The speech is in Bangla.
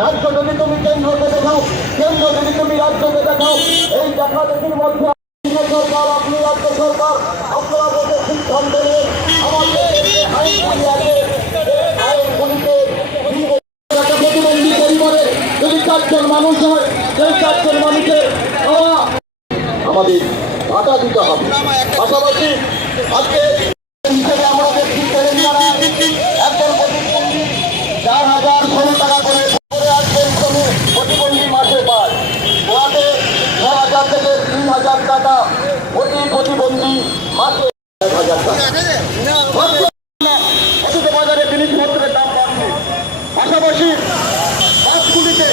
রাজ্য যদি তুমি কেন্দ্রকে দেখাও, কেন্দ্র যদি তুমি রাজ্যকে দেখাও, এই দেখাদেখির মধ্যে সরকার, আপনি রাজ্য সরকার, আপনারা বসে সিদ্ধান্ত নেন আমাদের আইনগুলি আছে, আইনগুলিতে প্রতিবন্ধী পরিবারে যদি 4 জন মানুষ হয়, সেই 4 জন মানুষের আমাদের ভাতা দিতে হবে। পাশাপাশি আজকে হিসেবে আমরা দেখছি তেলেঙ্গানা একজন প্রতিবন্ধী 4,016 টাকা করে আসবেন প্রতিবন্ধী মাসে পায়, গোয়াতে 6,000 থেকে 3,000 টাকা প্রতিবন্ধী মাসে 1,000 টাকা। বাজারে জিনিসপত্রের দাম বাড়ছে, পাশাপাশি বাসগুলিতে